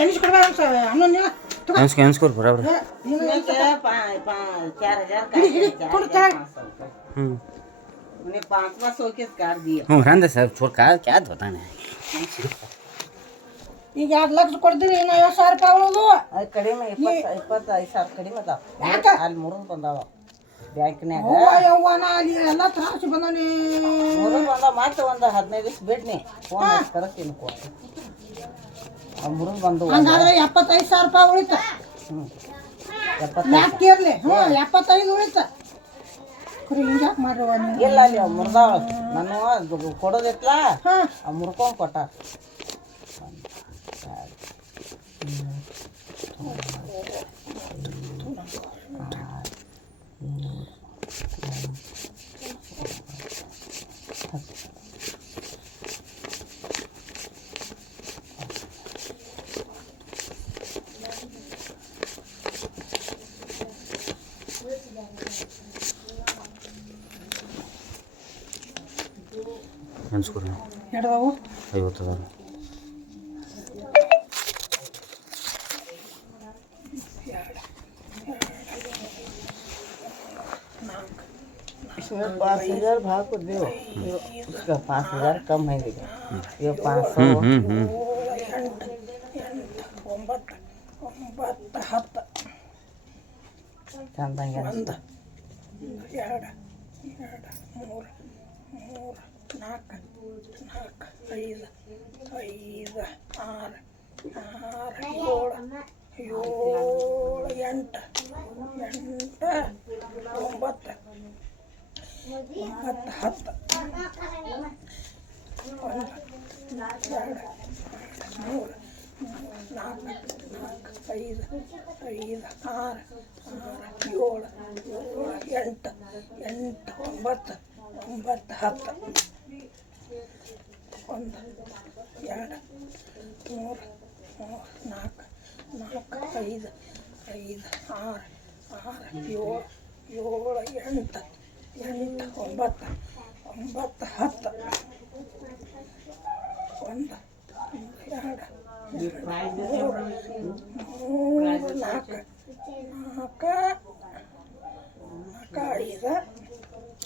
एंस्कोर बराबर उन्हें 5 शोकेस कर दिया रांधे साहब छोड़ क्या होता है ಈಗ 2 ಲಕ್ಷ ಕೊಡ್ತೀರಿ ಇನ್ನು 50,000 ರೂಪಾಯಿ ಉಳಿದು ಕಡಿಮೆ 25,000 ಕಡಿಮೆ ಅದಾವ ಅಲ್ಲಿ ಮುರಿದು ಬಂದಾವ ಬ್ಯಾಂಕ್ನ್ಯಾಗ ಯವ್ವನ ಅಲ್ಲಿ ಎಲ್ಲ ತ್ರಾಸು ಬಂದವನಿ ಮುರಿದು ಬಂದಾವ ಮತ್ತೆ ಒಂದು 15 ದಿವಸ ಬಿಡ್ನಿ ಫೋನ್ ಕರೆಸ್ತೀನಿ ಮುರಿದು ಬಂದು ಹಂಗಾದ್ರೆ 75,000 ರೂಪಾಯಿ ಉಳಿತ ಯಾಕಿರ್ಲಿ 75 ಉಳಿತ ಹಿಂಗ್ಯಾಕೆ ಮಾಡ್ರವ ನೀವು ಇಲ್ಲ ಅಲ್ಲಿ ಮುರಿದಾವ ನಾನು ಕೊಡೋದಿತ್ತಲ್ಲ ಮುರ್ಕೊಂಡು ಕೊಟ್ಟ एंस्कोर ಎಡದವು 50,000 इसमें 5,000 भाग को दो उसका 5,000 कम है देखो ये 500 ಚಂದಂಗೆ ಒಂದು 2 3 4 5 6 7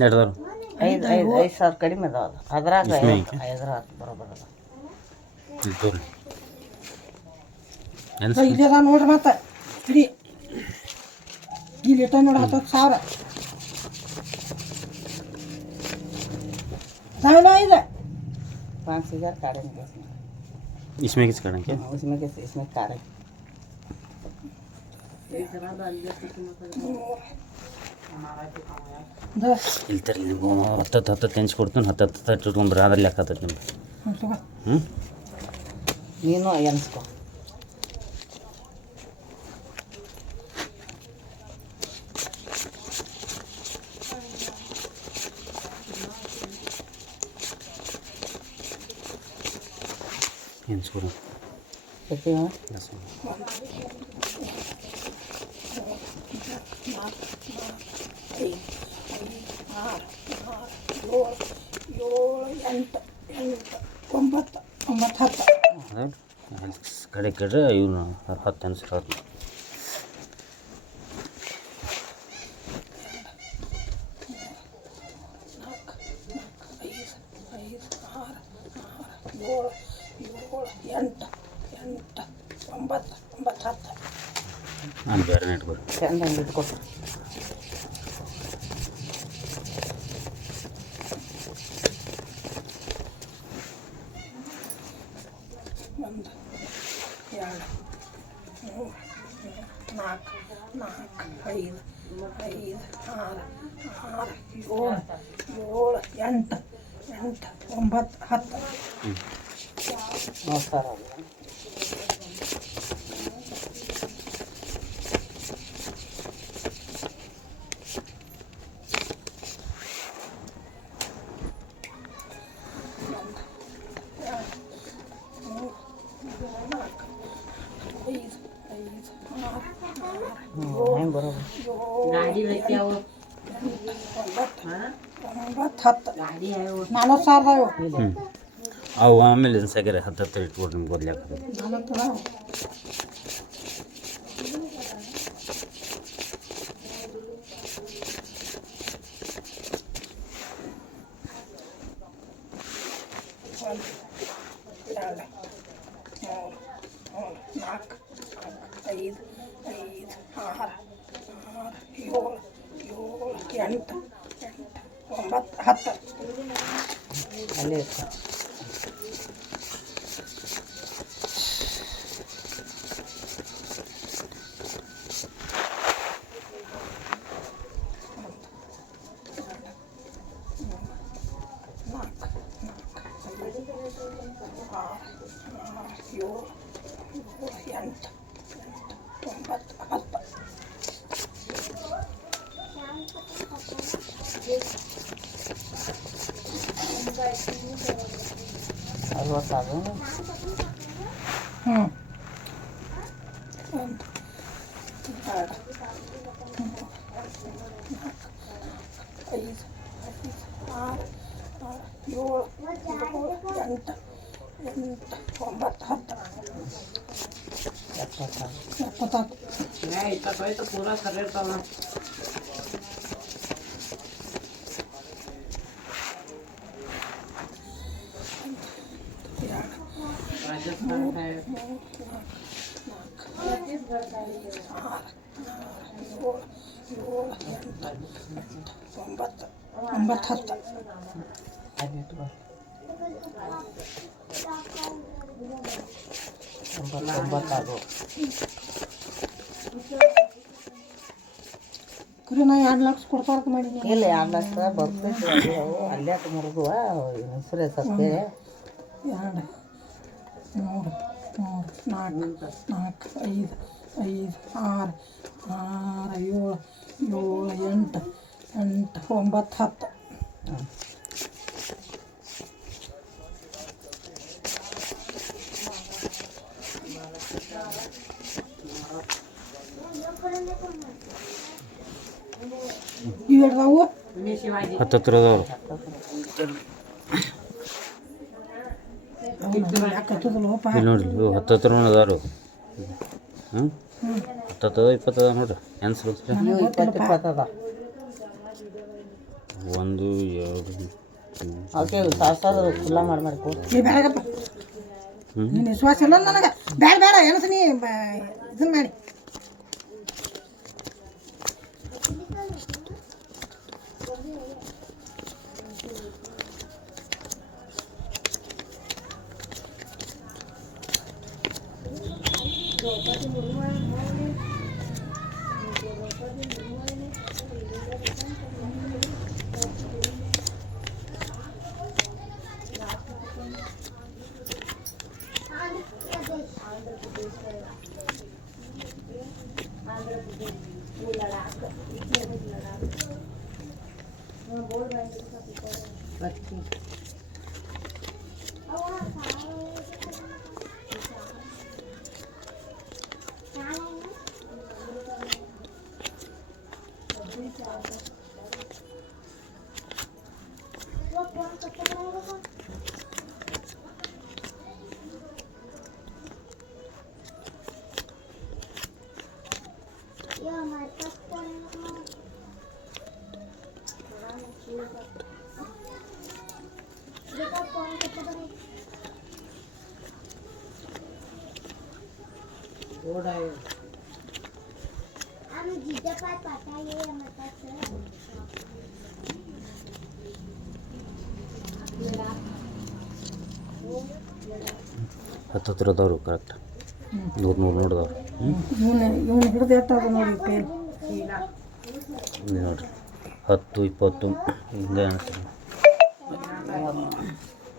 8 5,000 ಕಡಿಮೆ ಅದಾವ ಅದ್ರಾಗ ಬರೋಬರ ಇಲ್ಲೆಲ್ಲ ನೋಡ್ರಿ ಮತ್ತೆ ಇಡಿ ಇಲ್ಲಿ ಇಟ್ಟ ನೋಡಿ 10,000 ಸಾವಿರ ಇದೆ 5,000 काढ़े इसमें किस कारण क्या इसमें काढ़े ಇಲ್ಲಿ ಹತ್ತು ತೆಂಚು ಕೊಡ್ತೀನಿ 10 ಇಟ್ಕೊಂಡ್ರೆ ಅದ್ರ ಲೆಕ್ಕ ಆತೈತೆ ನಿಮ್ಗೆ ನೀನು ಎನ್ಸ್ಕೊ ಎನ್ಸ್ಕೊಡು ಕಡೆ ಕಡೆ ಇವನು 10 ಅನ್ಸ್ಕೊಳ್ತೀನಿ ನಾನು ಬೇರೆ ಇಟ್ಕೊಡಿ ಚಂದಂಗೆ ಇಟ್ಕೊಟ್ಟು ಒಂದು 2 3 4 5 6 7 8 9 10 ನಮಸ್ಕಾರ गाड़ी लेके आओ 40,000 ಅವು ಆಮೇಲೆ ಇನ್ಸಾಗ್ಯಾರ ಹತ್ತು ಇಟ್ಕೊಡ್ರಿ ನಿಮ್ಗೆ ಓದ್ಲಿಕ್ಕೆ. 4 ಅದಾವ. ಅಲ್ಲೇ ಇರ್ತಾವೆ. ಅರವತ್ತಾರು. ಹ್ಞೂ 26 ಪೂರ ಕರೆ ಇರ್ತಾವ. ಕರೆ ನಾ 2 ಲಕ್ಷ ಕೊಡ್ತಾರಕ್ಕೆ ಮಾಡಿದ್ನಿ. ಇಲ್ಲ 2 ಲಕ್ಷ ಬರ್ತೈತಿ. ಅಲ್ಲೇ ಮುರಿದುವ ಹೆಸರು ಸತ್ತೇಳಿ 2 3 4 5 6 6 7 8 9 10. ಇವು ಎಡ್ದಾವು 10 ಅದಾವ್ರಿ. ಯಾಕತ್ತದಲ್ಲಪ್ಪ. ಇಲ್ಲಿ ನೋಡ್ರಿ ಇವು 10 ಅದಾರು. 10 20 ಅದ ನೋಡ್ರಿ. ಏನು ಸಿಗುತ್ತೆ? 20 ಅದ. 1 2 ಓಕೆ ಸಾರು ಖುಲ್ಲಾ ಮಾಡ್ಬೇಕು. ನೀ ಬೇಡಗಪ್ಪ, ನೀನು ವಿಶ್ವಾಸ ಇಲ್ಲ ನನಗೆ. ಬೇಡ ಏನಸ ನೀ ಇದನ್ನ ಮಾಡಿ. ಹತ್ತತ್ರ ಅದಾವ್ರಿ ಕರೆಕ್ಟ್. 100 ನೋಡಿದವ್ರಿ. ಇವನು ಹಿಡಿದು ಎಷ್ಟಾದ ನೋಡಿ ಪೇಲ್. ಇಲ್ಲಿ ನೋಡ್ರಿ 10 20 ಹಿಂಗೆ ಅನಿಸ್ರಿ.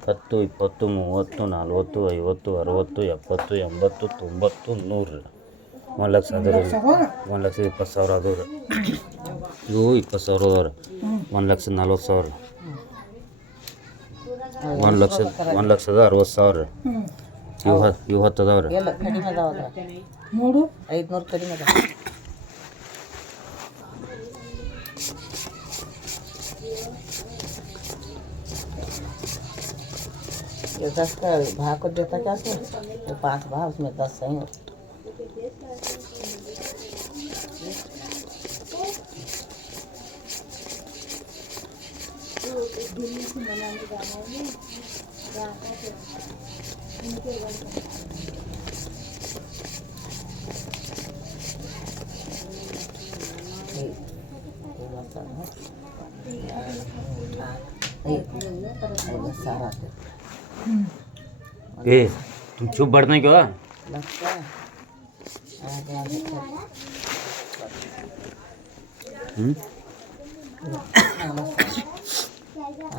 10 20 30 40 50 60 70 80 90 100 1 ಲಕ್ಷ ಅದ ರೀ. 1,20,000 ಅದಾವ್ರಿ. ಇವು 20,000 ಅದಾವ್ರಿ. 1,40,000. 1,60,000. ಇವು 10 ಅದಾವ್ರಿ. ಎಲ್ಲ ಕಡಿಮೆ ಅದಾವ. ನೋಡು 500 ಕಡಿಮೆ ಅದಾವ. ये 10 का भाग को देता क्या उसमें? ये 5 भाग उसमें 10 सही हो। सारा ए तुम चुप बैठना क्यों? लगता है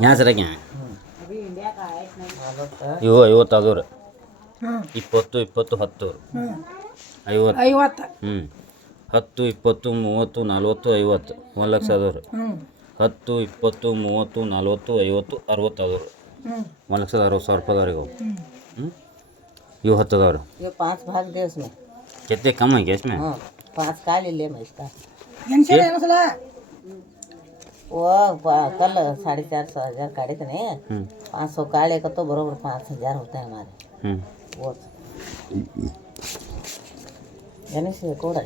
यहाँ से रखें ಇವು 50 ಆದವ್ರು 20 20 10 50 50 10 20 30 40 50 1 ಲಕ್ಷ ಆದವ್ರು 10 20 30 40 50 60 ಆದವ್ರು 1,60,000 ರೂಪಾಯಿ ಅದಾವ್ರಿ ಇವು 10 ಅದಾವ್ರಿ ये 5 भाग दे उसमें। कितने कम है क्या इसमें? हाँ 5 का ले ले मैं इसका। ಎನ್ಸಲ ಏನಸಲ वो कल 450,000 काटे थे नहीं 500 काले का तो बरोबर 5,000 होता है हमारे वो यानी से कोड़ा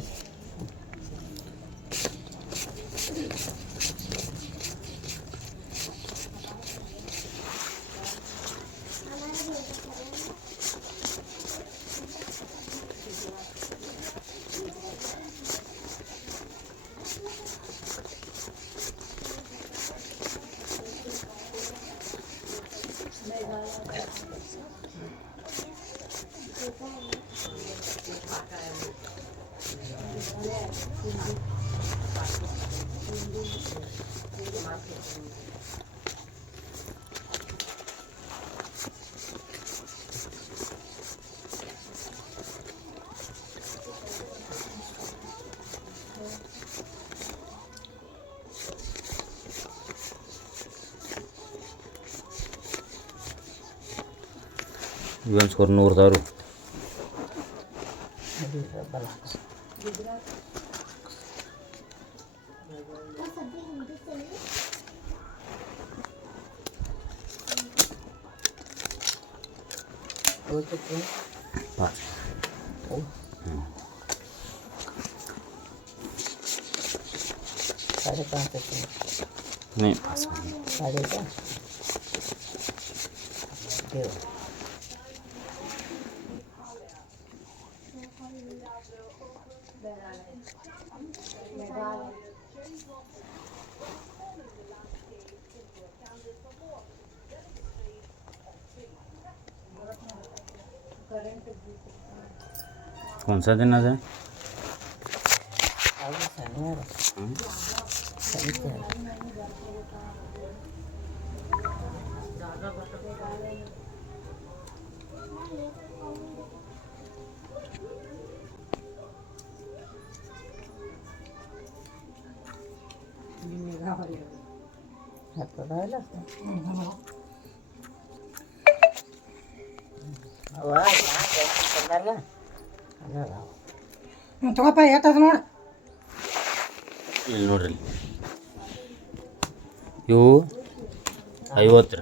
ಇವನ್ ಸ್ಕೋರ್ 100,000 साढ़े 5 नहीं साढ़े क्या दे कौन सा दिन आज है? आज शनिवार शनिवार ಹತ್ತದಾಯಿಲ್ಲ ಅವ ತಂದಲ್ಲ ಅಲ್ಲ ತಗೋಪ್ಪ ಎಷ್ಟದ ನೋಡು ಇಲ್ಲಿ ನೋಡ್ರಿ ಇವು 50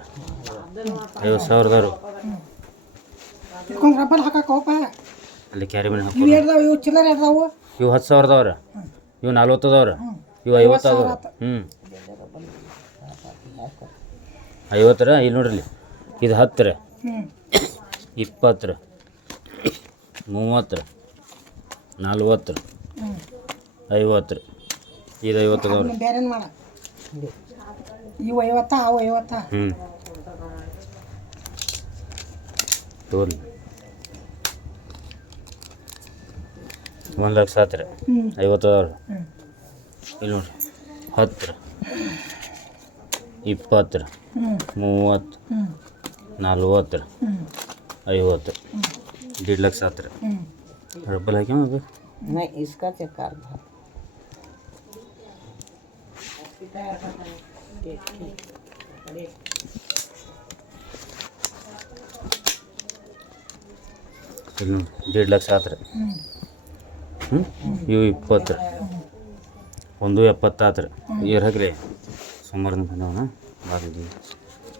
50,000 ಇಟ್ಕೊಂಡು ರಬ್ಬರ್ ಹಾಕಕ್ಕೆ ಹೋಗಪ್ಪ ಅಲ್ಲಿ ಕ್ಯಾರಿ ಮನೆ ಇವು ಹಾಕೋರು ಎಡ್ದಾವು ಇವು ಚಿಲ್ಲರೆ ಎಡ್ದಾವು ಇವು 10,000 ಅದಾವ್ರ ಇವು 40 ಅದಾವ್ರ ಇವು 50 ಅದಾವ್ರ 50 ಇಲ್ಲಿ ನೋಡ್ರಿ ಇದು 10 20 30 40 50 ಇದು 50 ಅದಾವ್ರಿ ಬೇರೆ ಮಾಡ ಇವು 50 ಅವು 50 ತೋರಿ 1 ಲಕ್ಷ ಆತ್ರಿ 50 ಅದಾವ್ರಿ ಇಲ್ಲಿ ನೋಡ್ರಿ 10 20 30 40 50 1.5 ಲಕ್ಷ ಆತ್ರಿ ರಬ್ಬಲ್ ಹಾಕಿ ಅದು नहीं इसका चेक कर ಇಲ್ಲಿ ನೋಡಿ 1.5 ಲಕ್ಷ ಆತ್ರಿ ಇವು 20 ಒಂದು 70 ಆತ್ರಿ ಇವ್ರು ಹಾಕ್ರಿ ಸೋಮವಾರದಿಂದ ಬಂದವನ ಬಾಗಿಲು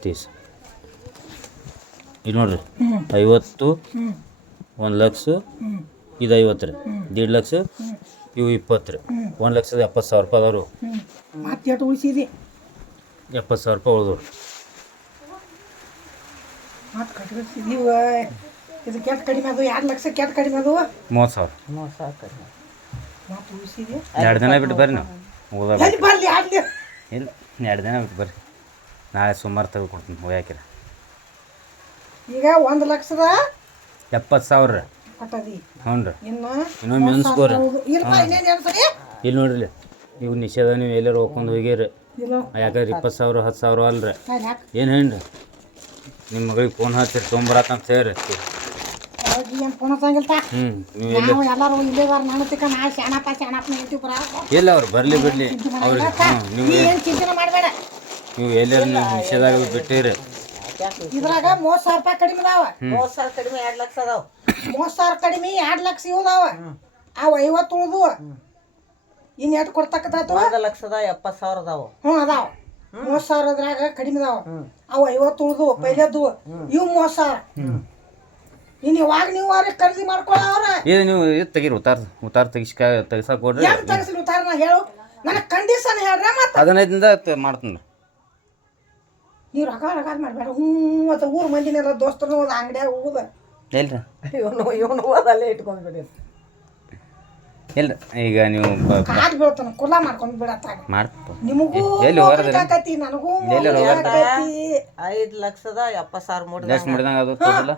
30 ಇದು ನೋಡ್ರಿ ಹ್ಞೂ 50 ಹ್ಞೂ 1,00,000 ಹ್ಞೂ ಇದು 50 ರೀ 1,50,000 ಇವು 20 ರೀ 1,70,000 ರೂಪಾಯಿ ಅದಾರು ಹ್ಞೂ ಮತ್ತೆ ಎಷ್ಟು ಉಳಿಸಿದಿ 70,000 ರೂಪಾಯಿ ಉಳಿದವು ಮತ್ತೆ ಕಟ್ಗಿಸಿದಿ ಇದು ಕೆಟ್ಟ ಕಡಿಮೆ ಅದು 2 ಲಕ್ಷ ಕೆಟ್ಟ ಕಡಿಮೆ ಅದು 30,000 30,000 ಕಡಿಮೆ ಮತ್ತೆ ಉಳಿಸಿದಿ 2 ದಿನ ಬಿಟ್ಟು ಬರ್ರಿ ನೀವು ಓದಾ ಎಲ್ಲಿ ಬರಲಿ ಆಡ್ಲಿ ಇಲ್ಲ 2 ದಿನ ಬಿಟ್ಟು ಬರ್ರಿ ನಾಳೆ ಸುಮಾರು ತೆಗೆದುಕೊಡ್ತೀನಿ ಹೋಗ್ಯಾಕಿರ ಈಗ 1 ಲಕ್ಷದ 70,000 ರೀ ಕಟ್ಟದಿ ಹ್ಞೂ ರೀ ಇನ್ನು ಇನ್ನೊಮ್ಮೆ ಎನ್ಸ್ಕೋರಿ ಇಲ್ಪ ಇನ್ನೇನು ಹೇಳ್ತೀರಿ ಇಲ್ಲಿ ನೋಡ್ರಿ ಇವು ನಿಷೇಧ ನೀವು ಎಲ್ಲರೂ ಹೋಗ್ಕೊಂಡು ಹೋಗಿರಿ ಇಲ್ಲ ಯಾಕಂದ್ರೆ 20,000 10,000 ಅಲ್ರಿ ಯಾಕೆ ಏನು ಹೇಳಿ ನಿಮ್ಮ ಮಗಳಿಗೆ ಫೋನ್ ಹಚ್ಚಿರಿ ತೊಗೊಂಬರತ್ತಂತ ಹೇಳ್ರಿ ಅವ್ರಿಗೆ ಏನು ಫೋನ್ ಹಚ್ಚಂಗಿಲ್ಲ ನೀವು ಎಲ್ಲಿ ನಾವು ಎಲ್ಲರೂ ಇಲ್ಲೇ ಬಾರ ನಾನು ತಿಕ್ಕ ನಾ ಶಾಣಪ್ಪನ ಹೇಳ್ತೀವಿ ಬರ ಇಲ್ಲ ಅವ್ರು ಬರಲಿ ಬಿಡಲಿ ಅವ್ರಿಗೆ ನೀವು ನೀ ಏನು ಚಿಂತೆ ಮಾಡಬೇಡ ನೀವು ಎಲ್ಲರೂ ನೀವು ನಿಷೇಧಾಗ ಬಿಟ್ಟಿರಿ ಇದ್ರಾಗ 30,000 ರೂಪಾಯಿ ಕಡಿಮೆ ಅದಾವ 30,000 ಕಡಿಮೆ 2 ಲಕ್ಷ ಅದಾವ 30,000 ಕಡಿಮೆ 2 ಲಕ್ಷ ಇವು ಅದಾವ ಅವು 50 ಉಳಿದು ಇನ್ನು ಎಷ್ಟು ಕೊಡ್ತಕ್ಕದಾತು 1,70,000 ಅದಾವ ಹ್ಞೂ ಅದಾವ 30,000 ಅದ್ರಾಗ ಕಡಿಮೆ ಅದಾವ ಅವು 50 ಉಳಿದು ಪೈಲದ್ದು ಇವು 30,000 ಇನ್ನು ಇವಾಗ ನೀವು ಅವ್ರಿಗೆ ಖರೀದಿ ಮಾಡ್ಕೊಳ್ಳೋರ ಇದು ನೀವು ಇದು ತೆಗೀರಿ ಉತ್ತಾರ ತೆಗಿಸಾಕ ಕೊಡ್ರಿ ಹೆಂಗೆ ತಗಸ್ಲಿ ಉತ್ತಾರನ ಹೇಳು ನನಗೆ ಕಂಡೀಷನ್ ಹೇಳ್ರೆ ಮತ್ತೆ 15ದಿಂದ ಮಾಡ್ತೀನಿ ನೀವು ರಗ ಮಾಡಬೇಡ ಹ್ಞೂ ಮತ್ತು ಊರು ಮಂದಿನೆಲ್ಲ ದೋಸ್ತರು ಹೋದ ಅಂಗಡಿಯಾಗ ಹೋದ ಇಲ್ರಿ ಇವನು ಓದಲ್ಲೇ ಇಟ್ಕೊಂಡ್ಬಿಡಿ ಇಲ್ಲ ಈಗ ನೀವು ಕಾಲು ಬೀಳ್ತಾನ ಕುಲ ಮಾಡ್ಕೊಂಡು ಬಿಡತ್ತಾಗ ಮಾಡ್ತು ನಿಮಗೂ ಎಲ್ಲಿ ಹೊರದ್ರಿ ಆಕತಿ ನನಗೂ ಎಲ್ಲಿ ಹೊರದ್ರಿ 5,70,000 ಮೂಡಿದ ಎಷ್ಟು ಮಾಡಿದಂಗೆ ಅದು ಟೋಟಲ್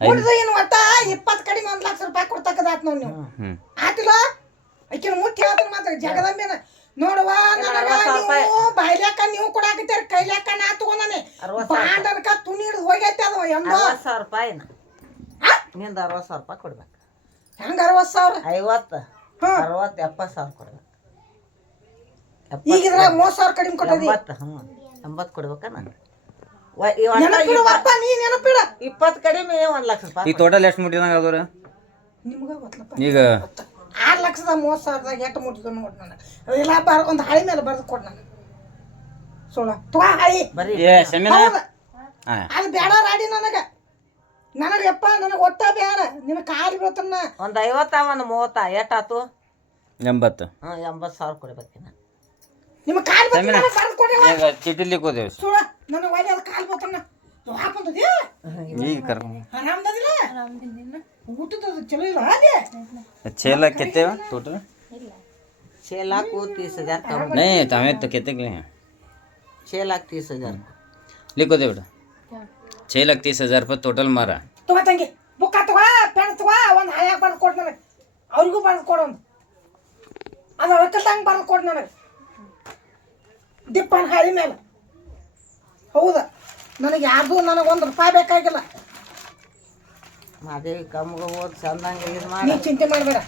ಉಳಿದು ಏನು ಒಟ್ಟ 20 ಕಡಿಮೆ 1 ಲಕ್ಷ ರೂಪಾಯಿ ಕೊಡ್ತಕ್ಕದಾತ್ ನಾವು ನೀವು ಹ್ಞೂ ಆತಿಲ್ಲ ಆಕಿನ ಮುಟ್ಟಿ ಹೇಳ್ತಾನೆ ಮಾತ್ರ ಜಗದಂಬೇನ ನೋಡುವ ನನಗ ನೀವು ಬಾಯ್ಲ್ಯಾಕ ನೀವು ಕೊಡಾಕತ್ತೀರಿ ಕೈಲ್ಯಾಕ ನಾ ತಗೊಂಡಾನೆ ಬಾಂಡನ್ಕ ತುನಿ ಹಿಡಿದು ಹೋಗೈತೆ ಅದು ಎಂದೋ 60,000 ರೂಪಾಯಿನ ನಿಂದ 60,000 ರೂಪಾಯಿ ಕೊಡ್ಬೇಕು ಹೆಂಗ 60,000 50 ಹಾ 60 70,000 ಕೊಡ್ಬೇಕು ಈಗ ಇದ್ರಾಗ 30,000 ಕಡಿಮೆ ಕೊಟ್ಟದಿ 80 ಕೊಡ್ಬೇಕ ನಾನು ನೆನಪಿಡುವಪ್ಪ ನೀ ನೆನಪಿಡ 20 ಕಡಿಮೆ 1 ಲಕ್ಷ ರೂಪಾಯಿ ಈಗ ಟೋಟಲ್ ಎಷ್ಟು ಮುಟ್ಟಿದಂಗೆ ಅದಾವ್ರಿ ನಿಮ್ಗ ಗೊತ್ತಲಪ್ಪ ಈಗ 6 ಲಕ್ಷದ 30,000ದಾಗ ಎಷ್ಟು ಮುಟ್ಟಿದ ನೋಡಿ ನನಗೆ ಇಲ್ಲ ಒಂದು ಹಳಿ ಮೇಲೆ ಬರ್ದು ಕೊಡು ನನಗೆ ಸೋಳ ತುವಾ ಹಳಿ ಬರೀ ಏ ಸೆಮಿನ ಹೌದ ಹಾಂ ಅದು ಬೇಡ ರಾಡಿ ನನಗೆ ಯಪ್ಪ ನನಗೆ ಒಟ್ಟ ಬೇಡ ನಿನ್ನ ಕಾಲು ಬೀಳ್ತನ್ನ ಒಂದು 50 ಒಂದು 30 ಎಷ್ಟಾತು 80 80,000 ಕೊಡ್ಬೇಕಿನ್ನ ನಿಮ್ಮ ಕಾಲು ಬೀಳ್ತನ್ನ ಬರ್ದು ಕೊಡಿ ಈಗ ಚೀಟಿಲಿಕ್ಕೆ ಹೋದೇವು ಸೋಳ ನನಗೆ ಒಳ್ಳೆ ಅದು ಕಾಲು ಬೀಳ್ತನ್ನ ಹಾಕೊಂಡದಿ ಈಗ ಕರ್ಕೊಂಡು ಆರಾಮದಿಲ್ಲ ಊಟದ ಚಲೋ ಇಲ್ಲ ಅಲ್ಲಿ ಚೇಲ ಕೆತ್ತೇವ ಟೋಟಲ್ छेलाक 30,000 कम नहीं तमें तो कहते कि छेलाक 30,000 लिखो दे बेटा 6,30,000 रुपये टोटल मारा ತಗೋ ತಂಗಿ ಬುಕ್ಕ ತಗೋ ಪೆನ್ ತಗೋ ಒಂದು ಹಳ್ಯಾಗ ಬರ್ದು ಕೊಡು ನನಗೆ ಅವ್ರಿಗೂ ಬರ್ದು ಕೊಡು ಒಂದು ಅದು ಒಕ್ಕಲ್ದಂಗೆ ಬರ್ದು ಕೊಡು ನನಗೆ ದಿಪ್ಪನ ಹಾಳಿ ಮೇಲೆ ಹೌದಾ ನನಗೆ ಯಾರ್ದು ನನಗೆ 1 ರೂಪಾಯಿ ಬೇಕಾಗಿಲ್ಲ ಮಾದೇವಿ ಕಮ್ಗೆ ಹೋದ್ ಚಂದಂಗೆ ಇದು ಮಾಡಿ ನೀ ಚಿಂತೆ ಮಾಡಬೇಡ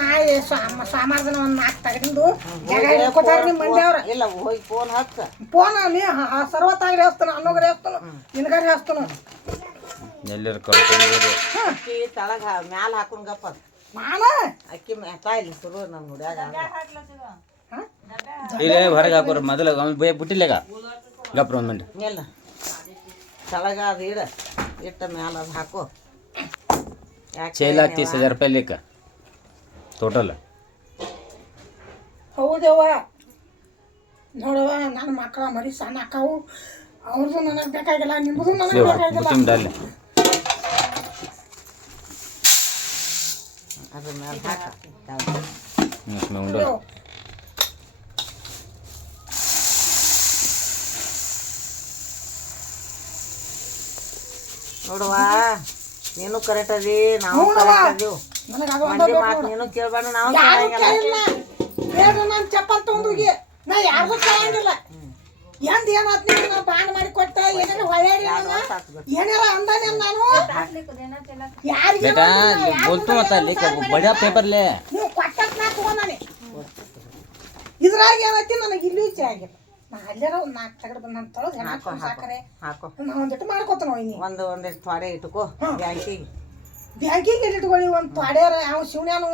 ನಾಳೆ ಸೋಮವಾರದನ ಒಂದು 4 ತಗೊಂಡು ಜಾಗ ಹಿಡ್ಕೊತಾರೆ ನಿಮ್ಮ ಮಂದಿಯವ್ರ ಇಲ್ಲ ಹೋಗಿ ಫೋನ್ ಹಚ್ಚ ಫೋನ್ ನೀ ಸರ್ವತ್ತಾಗ್ರಿ ಹಚ್ತಾನ ಅನ್ನೋಗ್ರಿ ಹಚ್ತಾನ ನಿನಗಾರಿ ಹಚ್ತಾನ ಎಲ್ಲರೂ ಕರ್ಕೊಂಡು ಅಕ್ಕಿ ತಳಗ ಮ್ಯಾಲ ಹಾಕೊಂಡ್ ಗಪ್ಪ ನಾನು ಅಕ್ಕಿ ಮ್ಯಾಟ ಇಲ್ಲಿ ಶುರು ನಮ್ಮ ಹುಡ್ಯಾಗ ಇಲ್ಲ ಹೊರಗೆ ಹಾಕೋರು ಮೊದಲು ಅವ್ನು ಬಿಟ್ಟಿಲ್ಲೇಗ ಗಪ್ರ ಒಂದು ಮಿನಿಟ್ ಇಲ್ಲ ತಳಗ ಅದು ಇಟ್ಟ ಮ್ಯಾಲ ಅದು ಹಾಕು 6,30,000 रुपये लेकर टोटल ಹೌದವ್ವ ನೋಡವ್ವ ನನ್ನ ಮಕ್ಕಳ ಮರಿ ಸಣ್ಣ ಅಕ್ಕವು ಅವ್ರದ್ದು ನನಗೆ ಬೇಕಾಗಿಲ್ಲ ನಿಮ್ಮದು ನನಗೆ ಬೇಕಾಗಿಲ್ಲ बुकिंग डाल ले ಅದ್ರ ಮ್ಯಾಲ ಹಾಕ इसमें उंडो ನೋಡುವ ನೀನು ಕರೆಕ್ಟ್ ಅದಿ ನಾವು ಕರೆಕ್ಟ್ ಅದೀವಿ ನನಗೆ ಅದು ಮಂದಿ ಮಾತು ನೀನು ಕೇಳ್ಬೇಡ ನಾವು ಯಾರು ಕೇಳಂಗಿಲ್ಲ ಕೇಳಿಲ್ಲ ಹೇಳ್ರಿ ನಾನು ಚಪ್ಪಲ್ ತೊಗೊಂಡೋಗಿ ನಾ ಯಾರಿಗೂ ಕೇಳಂಗಿಲ್ಲ ಎಂದ ಏನಾತ್ ನೀವು ನಾ ಬಾಂಡ್ ಮಾಡಿ ಕೊಟ್ಟ ಏನಾರ ಹೊಳ್ಯಾಡಿ ಏನಾರ ಅಂದಾನೆ ನಾನು ಯಾರಿಗೆ बेटा बोलतो मत लेकर बड़ा पेपर ले ನೀವು ಕೊಟ್ಟಕ್ಕೆ ನಾ ತಗೊಂಡಾನೆ ಇದ್ರಾಗ ಏನೈತಿ ನನಗೆ ಇಲ್ಲೂ ಇಚ್ಛೆ ಆಗಿಲ್ಲ ನಾ ಅಲ್ಲಾರ ಒಂದು 4 ತಗಡ್ ಬಂದು ನಾನು ತೊಳೆದು ಹೆಣ್ಣು ಸಾಕರೆ ಹಾಕೋ ನಾ ಒಂದಿಟ್ಟು ಮಾಡ್ಕೊತಾನ ಇನಿ ಒಂದಿಷ್ಟು ತೊಡೆ ಇಟ್ಕೋ ಬ್ಯಾಂಕಿಗೆ ಬ್ಯಾಂಕಿಗೆ ಇಟ್ಕೊಳ್ಳಿ ಒಂದು ತೊಡ್ಯಾರ ಅವ ಶಿವಣ್ಯಾನು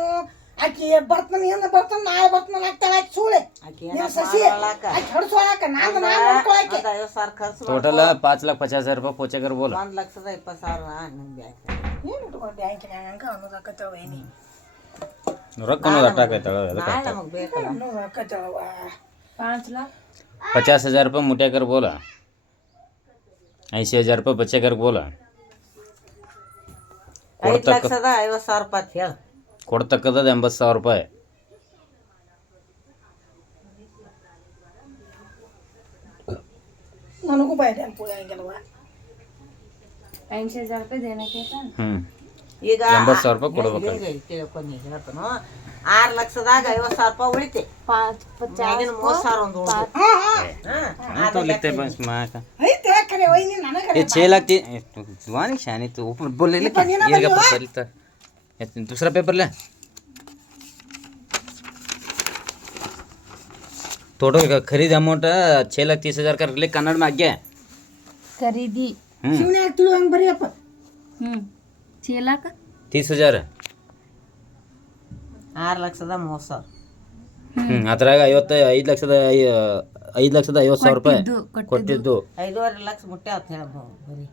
ಆಕಿ ಬರ್ತಾನೆ ಏನು ಬರ್ತಾನೆ ನಾಳೆ ಬರ್ತಾನೆ ಆಗ್ತಾಳೆ ಆಕಿ ಸೂಳೆ ಆಕಿ ನೀನು ಸಸಿ ಆಕಿ ಹೊಡ್ಸೋಳಾಕ ನಾನು ನೋಡ್ಕೊಳಕ್ಕೆ 50,000 ಖರ್ಚು ಟೋಟಲ್ 5,50,000 ರೂಪಾಯಿ ಪೋಚೆಗರ್ ಬೋಲ 1,20,000 ನಿಮ್ಗೆ ಏನು ಇಟ್ಕೊಂಡು ಬ್ಯಾಂಕಿನ ಹಂಗ ಅನ್ನೋದಾಕತ್ತವ ಏನಿ ರೊಕ್ಕ ಅನ್ನೋದು ಅಟ್ಟಾಕೈತಳ ನಾಳೆ ನಮಗೆ ಬೇಕಲ್ಲ ಅನ್ನೋದಾಕತ್ತವ 50,000 रुपये मुठ्या कर बोला 80,000 रुपये बच्चे कर बोला 5,50,000 ರೂಪಾಯಿ ಅಂತ ಹೇಳು ಕೊಡ್ತಕ್ಕದ 80,000 ರೂಪಾಯಿ ನನಗೂ ಬಾಯ್ದೆ ಅನ್ಪೂಳ ಹಂಗೆಲ್ವ 80,000 रुपये देने के था ಈಗ 80,000 ರೂಪಾಯಿ ಕೊಡ್ಬೇಕು ತಿಳ್ಕೊಂಡು ಹೇಳ್ತಾನು 6,00,000ದಾಗ 50,000 ರೂಪಾಯಿ ಉಳಿತೆ 30,000 ಒಂದು तो लिखते बस माँ का ಐತೆ ಕರೆ ವೈನಿ ನನಗೆ ये 6 लाख जुआनी शानी तो ऊपर बोल ले लेकिन ये का पेपर लेता है दूसरा पेपर ले टोटल का खरीद अमाउंट 6,30,000 कर ले कन्नड़ में आ गया खरीदी ಶಿವನೇ ಆಗ್ತಿಳು ಹಂಗೆ ಬರೀಯಪ್ಪ 6 लाख 30,000 6,30,000 ಅದ್ರಾಗ 5,50,000 ರೂಪಾಯಿ ಕೊಟ್ಟಿದ್ದು 5.5 ಲಕ್ಷ ಮುಟ್ಟೆ ಅಂತ ಹೇಳ್ಬೋದು ಬರೀ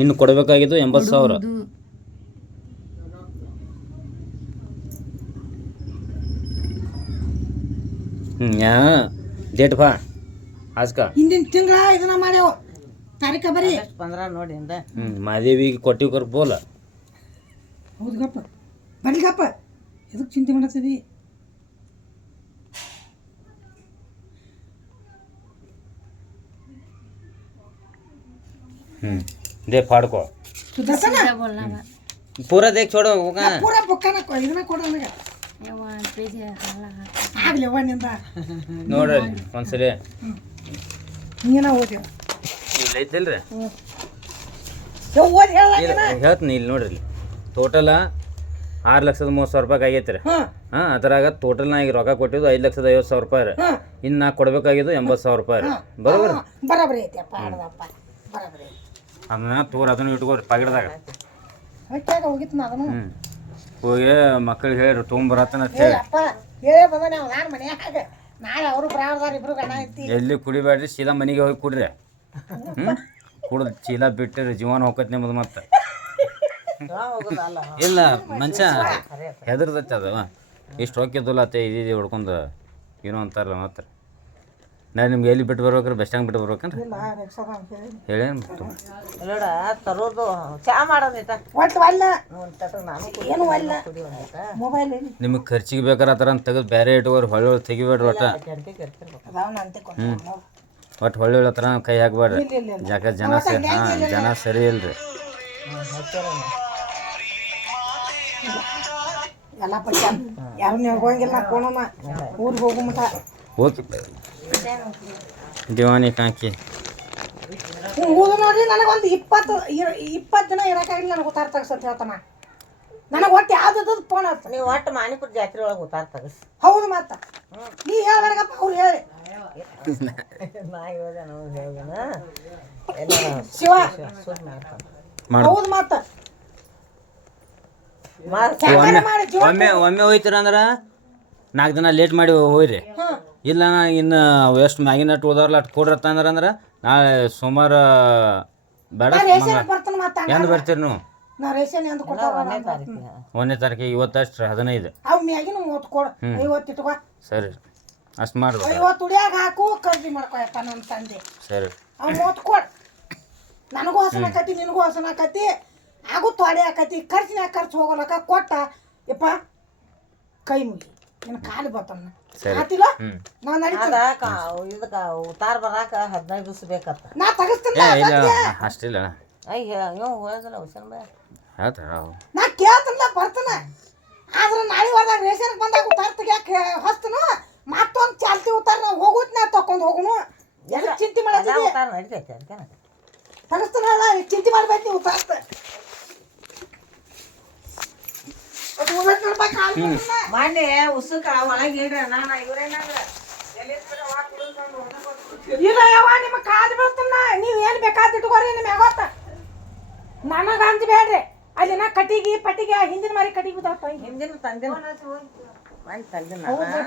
ಇನ್ನು ಕೊಡಬೇಕಾಗಿದ್ದು 80,000 डेट भा आज का ಹಿಂದಿನ ತಿಂಗಳ ಇದನ್ನ ಮಾಡ್ಯಾವ ತಾರೀಕ ಬರೀ ಆಗಸ್ಟ್ 15 ನೋಡಿ ಇಂದ महादेवी की कोटी कर बोला ಹೌದಪ್ಪ ಬರ್ಲಿಗಪ್ಪ ಎದಕ್ಕೆ ಚಿಂತೆ ಮಾಡತ್ತೀರಿ दे फाड़ को ಸುದರ್ಶನ क्या बोलना बात पूरा देख छोड़ो होगा ಪೂರ ಬುಕ್ಕನ ಇದನ್ನ ಕೊಡು ನನಗೆ ये वहाँ पे जे हाला ಆಗ್ಲಿ ಅವನಿಂದ ನೋಡ್ರಿ ಒಂದ್ಸರಿ ನೀನ ಓದಿ ಇಲ್ಲ ಐತಿಲ್ರಿ ಓದಿ ಹೇಳ ಹೇಳ್ತೀನಿ ಇಲ್ಲಿ ನೋಡ್ರಿ ಇಲ್ಲಿ ಟೋಟಲ್ 6,30,000 ರೂಪಾಯಿ ಆಗೈತೆ ರೀ ಹಾಂ ಹಾಂ ಅದ್ರಾಗ ಟೋಟಲ್ ನಾ ಈಗ ರೊಕ್ಕ ಕೊಟ್ಟಿದ್ದು 5,50,000 ರೂಪಾಯಿ ರೀ ಇನ್ನು ನಾ ಕೊಡಬೇಕಾಗಿದ್ದು 80,000 ರೂಪಾಯಿ ರೀ ಬರೋಬರ್ ಬರಾಬರಿ ಐತಿಯಪ್ಪ ಆಡದಪ್ಪ ಬರಾಬರಿ ಅದನ್ನ ಅದನ್ನು ಇಟ್ಕೋರಿ ಪಾಕಿಟ್ದಾಗ ಹೊಟ್ಟಾಗ ಹೋಗಿತ್ತು ನಾ ಅದನ್ನು ಹೋಗಿ ಮಕ್ಕಳಿಗೆ ಹೇಳಿ ತೊಗೊಂಬರತ್ತನ ಅಂತ ಹೇಳಿ ಅಪ್ಪ ಹೇಳೇ ಬಂದ ನಾವು ನಾನು ಮನ್ಯಾಗ ನಾಳೆ ಅವರು ಪ್ರಾಣದಾರ ಇಬ್ರು ಗಣ ಐತಿ ಎಲ್ಲಿ ಕುಡಿಬೇಡ್ರಿ ಸೀದಾ ಮನೆಗೆ ಹೋಗಿ ಕುಡ್ರಿ ಕುಡ್ದು ಚೀಲ ಬಿಟ್ಟಿರಿ ಜೀವನ ಹೋಗತ್ ನಿಮ್ಮದು ಮತ್ತೆ ಹೋಗೋದಲ್ಲ ಇಲ್ಲ ಮನುಷ್ಯ ಹೆದರ್ದೈತೆ ಅದು ಇಷ್ಟು ಹೋಗಿದ್ದಿಲ್ಲ ಅತ್ತೆ ಇದು ಹೊಡ್ಕೊಂಡು ಏನೋ ಅಂತಾರಲ್ಲ ಮತ್ತೆ ನಾನು ನಿಮ್ಗೆ ಎಲ್ಲಿ ಬಿಟ್ಟು ಬರ್ಬೇಕ್ರಿ ಬಸ್ ಸ್ಟ್ಯಾಂಡ್ ಬಿಟ್ಟು ಬರ್ಬೇಕನ್ರಿ ಇಲ್ಲ ರಿಕ್ಷಾದ ಅಂತ ಹೇಳಿ ಹೇಳೇನು ನೋಡ ತರೋದು ಚಾ ಮಾಡೋದಿಟ ಒಟ್ಟು ಅಲ್ಲ ನಾನು ಏನು ಅಲ್ಲ ಕುಡಿಯೋದಿಟ ಮೊಬೈಲ್ ಏನು ನಿಮಗೆ ಖರ್ಚಿಗೆ ಬೇಕಾರೆ ಆ ಥರ ತೆಗೆದು ಬೇರೆ ಇಟ್ಕೋರಿ ಹೊಳ್ಳಿ ತೆಗಿಬೇಡ್ರಿ ಒಟ್ಟು ಗಂಟೆ ಕೆರ್ತಿರ್ಬೇಕು ಅದಾವ ಅಂತೆ ಒಟ್ಟು ಹೊಳ್ಳಿ ಹತ್ರ ಕೈ ಹಾಕ್ಬೇಡ್ರಿ ಇಲ್ಲ, ಇಲ್ಲ. ಯಾಕೆ ಜನ ಸರಿ ಹಾಂ ಜನ ಸರಿ ಇಲ್ರಿ ಎಲ್ಲ ಪಟ್ಟ ಯಾರು ನೀವು ಹೋಗಂಗಿಲ್ಲ ನಾ ಕೋಣಮ್ಮ ಊರಿಗೆ ಹೋಗೋ ಮಟ ಓಕೆ ದಿವಾನಿ ಕಾಕಿ ಊದು ನೋಡ್ರಿ ನನಗೊಂದು 20 ದಿನ ಇರೋಕ್ಕಾಗಿಲ್ಲ ನನಗೆ ಉತ್ತಾರ ತಗಸಂತ ಹೇಳ್ತಾನ ನನಗೆ ಒಟ್ಟು ಯಾವ್ದು ಫೋನ್ ಆಗ್ತದೆ ನೀವು ಒಟ್ಟು ಮಾನಿಪುರ ಜಾತ್ರೆ ಒಳಗೆ ಉತ್ತಾರ ತಗಸ್ ಹೌದು ಮಾತ ನೀ ಹೇಳ್ಬೇಡಪ್ಪ ಅವ್ರು ಹೇಳಿ ನಾ ಹೇಳ್ದೆ ನಾವು ಹೇಳ್ದೇನ ಎಲ್ಲ ಶಿವ ಸುದ್ದಿ ಮಾಡ್ತಾನೆ ಮಾಡಿ ಹೌದು ಮಾತ ಒಮ್ಮೆ ಒಮ್ಮೆ ಹೋಯ್ತೀರ ಅಂದ್ರೆ 4 ದಿನ ಲೇಟ್ ಮಾಡಿ ಹೋಯ್ರಿ ಇಲ್ಲ ನಾ ಇನ್ನು ಎಷ್ಟು ಮ್ಯಾಗಿನ ಅಟ್ಟು ಹೋದವ್ರಲ್ಲ ಅಷ್ಟು ಕೊಡ್ರತ್ತ ಅಂದ್ರೆ ನಾಳೆ ಸೋಮವಾರ ಬೇಡ ರೇಷನ್ ಬರ್ತಾನೆ ಮಾತ ಎಂದು ಬರ್ತೀರಿ ನೀವು ನಾ ರೇಷನ್ ಎಂದು ಕೊಡ್ತಾರ 1ನೇ ತಾರೀಕಿಗೆ ಇವತ್ತಷ್ಟು 15 ಅವು ಮ್ಯಾಗಿನ 30 ಕೊಡು 50 ಇಟ್ಕೋ ಸರಿ ಅಷ್ಟು ಮಾಡ್ರಿ 50 ಉಡಿಯಾಗ ಹಾಕು ಖರ್ಚು ಮಾಡ್ಕೊಯಪ್ಪ ನನ್ನ ತಂದೆ ಸರಿ ಅವು 30 ಕೊಡು ನನಗೂ ಹಸನ ಆಕತಿ ನಿನಗೂ ಹಸನ ಆಕತಿ ಆಗು ತೊಡೆ ಆಕತಿ ಖರ್ಚು ಹೋಗೋಲಕ್ಕ ಕೊಟ್ಟ ಯಪ್ಪ ಕೈ ಮುಗಿ ನಿನ್ನ ಕಾಲು ಬರ್ತಾನ ಸರಿ ಆತಿಲ್ಲ ಹ್ಞೂ ನಾ ನಡೀತೀನಿ ಇದಕ್ಕೆ ಉತ್ತಾರ ಬರಾಕ 15 ದಿವಸ ಬೇಕತ್ತ ನಾ ತಗಸ್ತೀನಿ ಇಲ್ಲ ಅಷ್ಟಿಲ್ಲ ಅಯ್ಯ ಇವ್ ಹೋಗೋದಿಲ್ಲ ಹುಷನ್ ಬಾ ಹೇಳ್ತಾರ ನಾ ಕೇಳ್ತಲ್ಲ ಬರ್ತಾನ ಆದ್ರೆ ನಾಳೆ ಹೋದಾಗ ರೇಷನ್ಗೆ ಬಂದಾಗ ಉತ್ತಾರ ತೆಗಿಯಾಕ ಹಸ್ತನು ಮತ್ತೊಂದು ಚಾಲ್ತಿ ಉತ್ತಾರ ನಾವು ಹೋಗುತ್ ನಾ ತಕೊಂಡು ಹೋಗುನು ಎದಕ್ಕೆ ಚಿಂತೆ ಮಾಡತ್ತಿದ್ದೆ ಉತ್ತಾರ ನಡಿತೈತೆ ಅದಕ್ಕೆ ತಗಸ್ತಾನಲ್ಲ ಚಿಂತೆ ಮಾಡ್ಬೇಕು ನೀವು ಉತ್ತಾರ ಮಾಡಿ ಉಸುಕ ಒಳಗೆ ಇಡ್ರಿ ನಾನು ಇವ್ರೇನಾಗ ಇಲ್ಲ ಯವ್ವ ನಿಮ್ಮ ಕಾಲು ಬೀಳ್ತನ ನೀವು ಏನು ಬೇಕಾದ ಇಟ್ಕೋರಿ ನಿಮ್ಗೆ ಗೊತ್ತ ನನಗೆ ಅಂಜಬೇಡ್ರಿ ಅಲ್ಲಿ ನಾ ಕಟ್ಟಿಗೆ ಪಟ್ಟಿಗೆ ಹಿಂದಿನ ಮಾರಿ ಕಟ್ಟಿಗೆ ಬಿದ್ದಾವ ಹಿಂದಿನ ತಂದಿನ ಆಯ್ತು ತಂದಿನ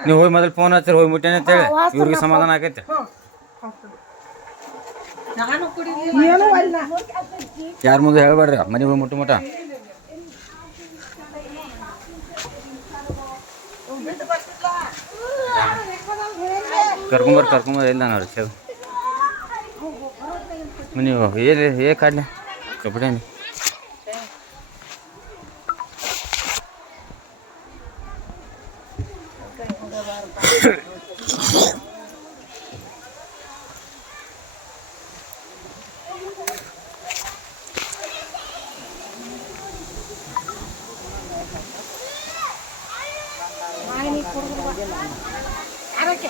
ನೀವು ಹೋಗಿ ಮೊದಲು ಫೋನ್ ಹಚ್ಚಿರಿ ಹೋಗಿ ಮುಟ್ಟೇನೆ ಅಂತೇಳಿ ಇವ್ರಿಗೆ ಸಮಾಧಾನ ಆಗೈತೆ. ನಾನು ಕುಡಿ ಏನು ಅಲ್ಲ ಯಾರ ಮುಂದೆ ಹೇಳ್ಬೇಡ್ರಿ ಮನೆ ಹೋಗಿ ಮುಟ್ಟು ಮಟ ಕರ್ಕೊಂಬರ್ ಇಲ್ಲ ನೋಡ್ರಿ ಚೇವ್ ನೀವು ಏ ಕಾಡ್ಲಿ ಕಬಡ್ಡಿ ಅದಕ್ಕೆ